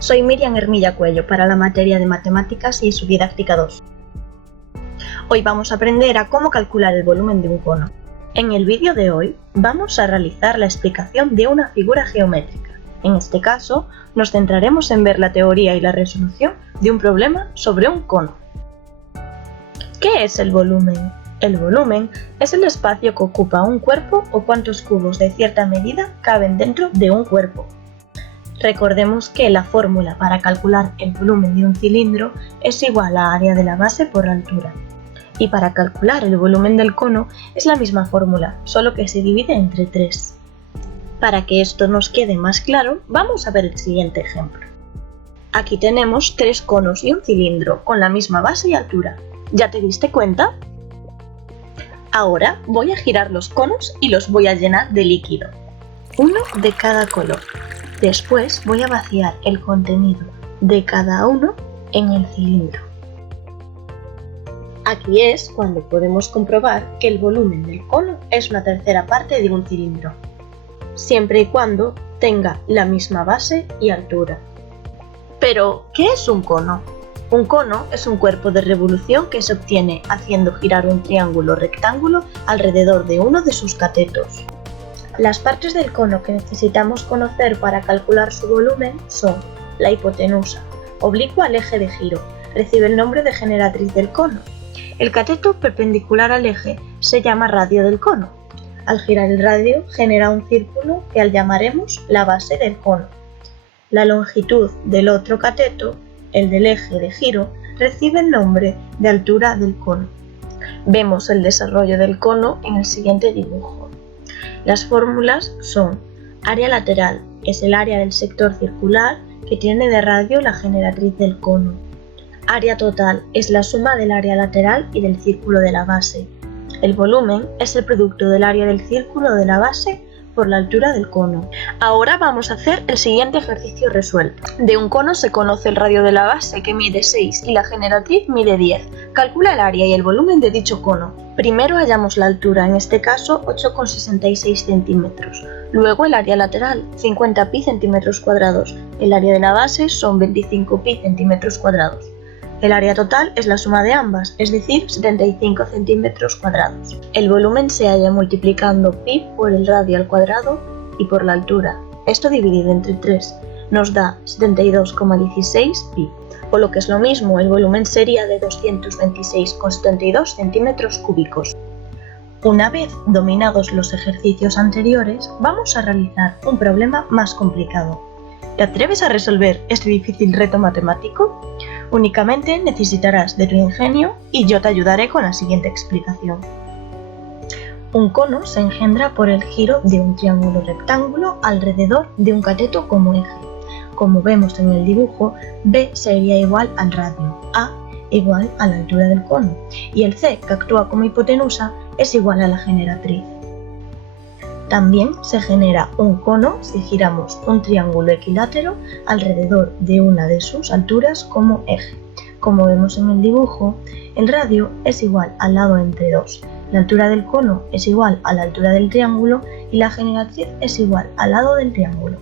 Soy Miriam Hermilla Cuello para la materia de Matemáticas y su didáctica 2. Hoy vamos a aprender a cómo calcular el volumen de un cono. En el vídeo de hoy vamos a realizar la explicación de una figura geométrica. En este caso, nos centraremos en ver la teoría y la resolución de un problema sobre un cono. ¿Qué es el volumen? El volumen es el espacio que ocupa un cuerpo o cuántos cubos de cierta medida caben dentro de un cuerpo. Recordemos que la fórmula para calcular el volumen de un cilindro es igual a área de la base por altura. Y para calcular el volumen del cono es la misma fórmula, solo que se divide entre 3. Para que esto nos quede más claro, vamos a ver el siguiente ejemplo. Aquí tenemos 3 conos y un cilindro con la misma base y altura. ¿Ya te diste cuenta? Ahora voy a girar los conos y los voy a llenar de líquido, uno de cada color. Después voy a vaciar el contenido de cada uno en el cilindro. Aquí es cuando podemos comprobar que el volumen del cono es una tercera parte de un cilindro, siempre y cuando tenga la misma base y altura. Pero, ¿qué es un cono? Un cono es un cuerpo de revolución que se obtiene haciendo girar un triángulo rectángulo alrededor de uno de sus catetos. Las partes del cono que necesitamos conocer para calcular su volumen son la hipotenusa, oblicua al eje de giro, recibe el nombre de generatriz del cono. El cateto perpendicular al eje se llama radio del cono. Al girar el radio genera un círculo que llamaremos la base del cono. La longitud del otro cateto, el del eje de giro, recibe el nombre de altura del cono. Vemos el desarrollo del cono en el siguiente dibujo. Las fórmulas son: área lateral es el área del sector circular que tiene de radio la generatriz del cono. Área total es la suma del área lateral y del círculo de la base. El volumen es el producto del área del círculo de la base por la altura del cono. Ahora vamos a hacer el siguiente ejercicio resuelto. De un cono se conoce el radio de la base, que mide 6, y la generatriz mide 10. Calcula el área y el volumen de dicho cono. Primero hallamos la altura, en este caso 8,66 centímetros. Luego el área lateral, 50 pi centímetros cuadrados. El área de la base son 25 pi centímetros cuadrados. El área total es la suma de ambas, es decir, 75 centímetros cuadrados. El volumen se halla multiplicando pi por el radio al cuadrado y por la altura. Esto dividido entre 3 nos da 72,16 pi. O lo que es lo mismo, el volumen sería de 226,72 centímetros cúbicos. Una vez dominados los ejercicios anteriores, vamos a realizar un problema más complicado. ¿Te atreves a resolver este difícil reto matemático? Únicamente necesitarás de tu ingenio y yo te ayudaré con la siguiente explicación. Un cono se engendra por el giro de un triángulo rectángulo alrededor de un cateto como eje. Como vemos en el dibujo, B sería igual al radio, A igual a la altura del cono y el C, que actúa como hipotenusa, es igual a la generatriz. También se genera un cono si giramos un triángulo equilátero alrededor de una de sus alturas como eje. Como vemos en el dibujo, el radio es igual al lado entre 2, la altura del cono es igual a la altura del triángulo y la generatriz es igual al lado del triángulo.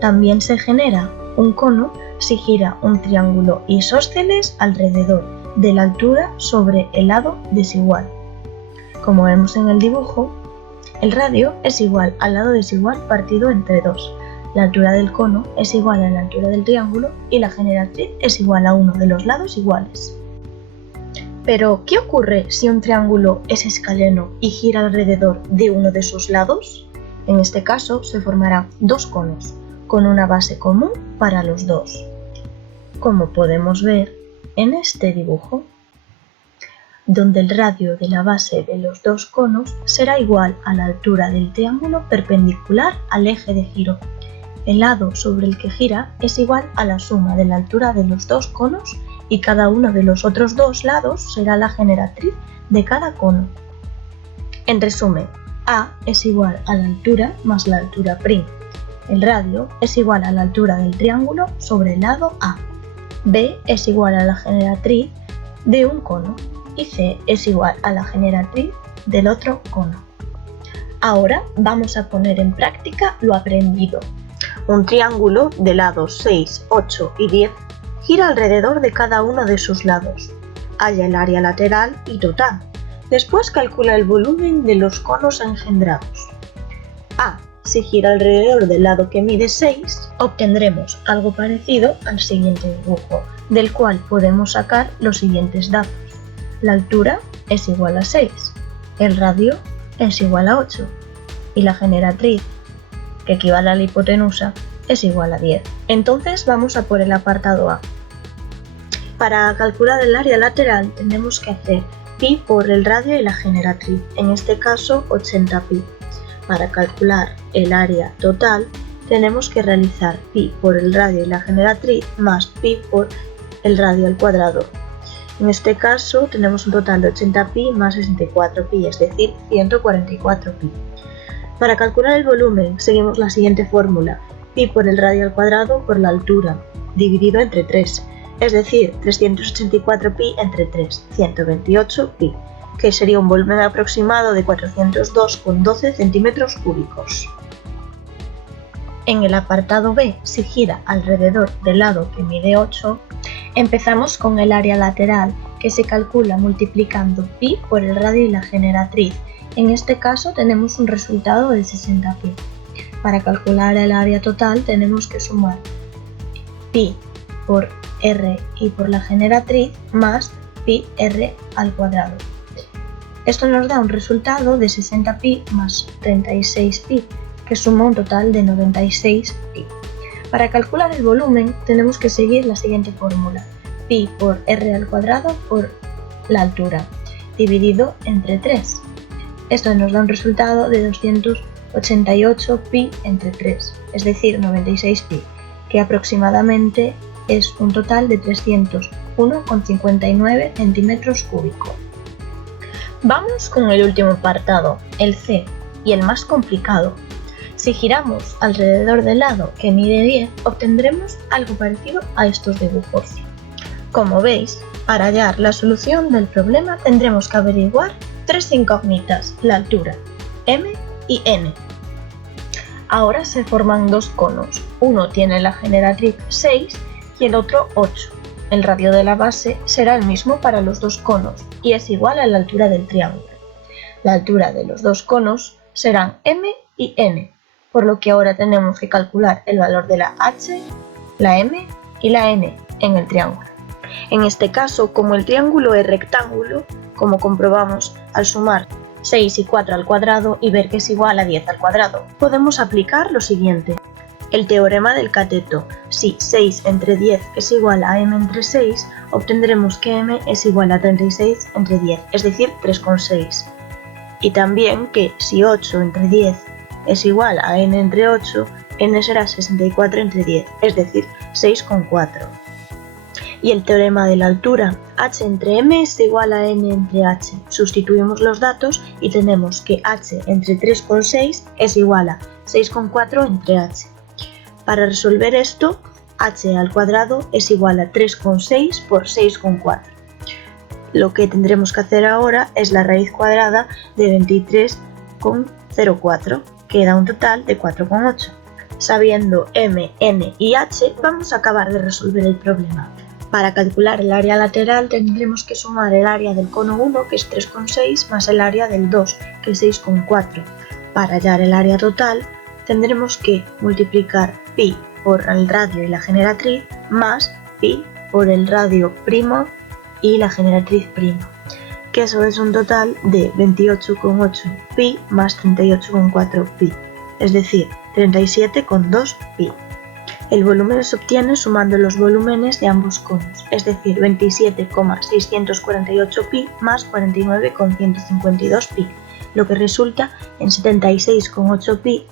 También se genera un cono si gira un triángulo isósceles alrededor de la altura sobre el lado desigual. Como vemos en el dibujo, el radio es igual al lado desigual partido entre 2. La altura del cono es igual a la altura del triángulo y la generatriz es igual a uno de los lados iguales. Pero, ¿qué ocurre si un triángulo es escaleno y gira alrededor de uno de sus lados? En este caso se formarán 2 conos, con una base común para los dos, como podemos ver en este dibujo, donde el radio de la base de los 2 conos será igual a la altura del triángulo perpendicular al eje de giro. El lado sobre el que gira es igual a la suma de la altura de los 2 conos y cada uno de los otros 2 lados será la generatriz de cada cono. En resumen, A es igual a la altura más la altura prima. El radio es igual a la altura del triángulo sobre el lado A. B es igual a la generatriz de un cono y C es igual a la generatriz del otro cono. Ahora vamos a poner en práctica lo aprendido. Un triángulo de lados 6, 8 y 10 gira alrededor de cada uno de sus lados. Halla el área lateral y total. Después calcula el volumen de los conos engendrados. A. Si gira alrededor del lado que mide 6, obtendremos algo parecido al siguiente dibujo, del cual podemos sacar los siguientes datos. La altura es igual a 6, el radio es igual a 8 y la generatriz, que equivale a la hipotenusa, es igual a 10. Entonces vamos a por el apartado A. Para calcular el área lateral tenemos que hacer pi por el radio y la generatriz, en este caso 80 pi. Para calcular el área total tenemos que realizar pi por el radio y la generatriz más pi por el radio al cuadrado. En este caso tenemos un total de 80 pi más 64 pi, es decir, 144 pi. Para calcular el volumen seguimos la siguiente fórmula: pi por el radio al cuadrado por la altura, dividido entre 3, es decir, 384 pi entre 3, 128 pi, que sería un volumen aproximado de 402,12 centímetros cúbicos. En el apartado B, si gira alrededor del lado que mide 8, empezamos con el área lateral, que se calcula multiplicando pi por el radio y la generatriz. En este caso tenemos un resultado de 60 pi. Para calcular el área total tenemos que sumar pi por r y por la generatriz más pi r al cuadrado. Esto nos da un resultado de 60 pi más 36 pi, que suma un total de 96 pi. Para calcular el volumen tenemos que seguir la siguiente fórmula: pi por r al cuadrado por la altura, dividido entre 3. Esto nos da un resultado de 288 pi entre 3, es decir, 96 pi, que aproximadamente es un total de 301,59 centímetros cúbicos. Vamos con el último apartado, el C, y el más complicado. Si giramos alrededor del lado que mide 10, obtendremos algo parecido a estos dibujos. Como veis, para hallar la solución del problema tendremos que averiguar tres incógnitas: la altura, m y n. Ahora se forman dos conos, uno tiene la generatriz 6 y el otro 8. El radio de la base será el mismo para los dos conos y es igual a la altura del triángulo. La altura de los dos conos serán m y n, por lo que ahora tenemos que calcular el valor de la h, la m y la n en el triángulo. En este caso, como el triángulo es rectángulo, como comprobamos al sumar 6 y 4 al cuadrado y ver que es igual a 10 al cuadrado, podemos aplicar lo siguiente: el teorema del cateto. Si 6 entre 10 es igual a m entre 6, obtendremos que m es igual a 36 entre 10, es decir, 3,6. Y también que si 8 entre 10 es igual a n entre 8, n será 64 entre 10, es decir, 6,4. Y el teorema de la altura: h entre m es igual a n entre h. Sustituimos los datos y tenemos que h entre 3,6 es igual a 6,4 entre h. Para resolver esto, h al cuadrado es igual a 3,6 por 6,4. Lo que tendremos que hacer ahora es la raíz cuadrada de 23,04, que da un total de 4,8. Sabiendo m, n y h, vamos a acabar de resolver el problema. Para calcular el área lateral tendremos que sumar el área del cono 1, que es 3,6, más el área del 2, que es 6,4. Para hallar el área total tendremos que multiplicar pi por el radio y la generatriz más pi por el radio primo y la generatriz prima, que eso es un total de 28,8 pi más 38,4 pi, es decir, 37,2 pi. El volumen se obtiene sumando los volúmenes de ambos conos, es decir, 27,648 pi más 49,152 pi, lo que resulta en 76,8 pi,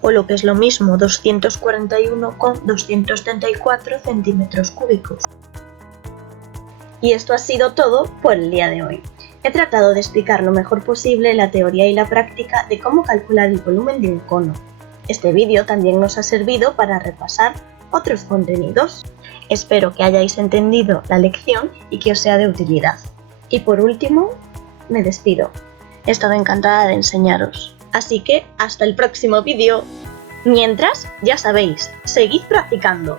o lo que es lo mismo, 241,274 centímetros cúbicos. Y esto ha sido todo por el día de hoy. He tratado de explicar lo mejor posible la teoría y la práctica de cómo calcular el volumen de un cono. Este vídeo también nos ha servido para repasar otros contenidos. Espero que hayáis entendido la lección y que os sea de utilidad. Y por último, me despido. He estado encantada de enseñaros. Así que hasta el próximo vídeo. Mientras, ya sabéis, seguid practicando.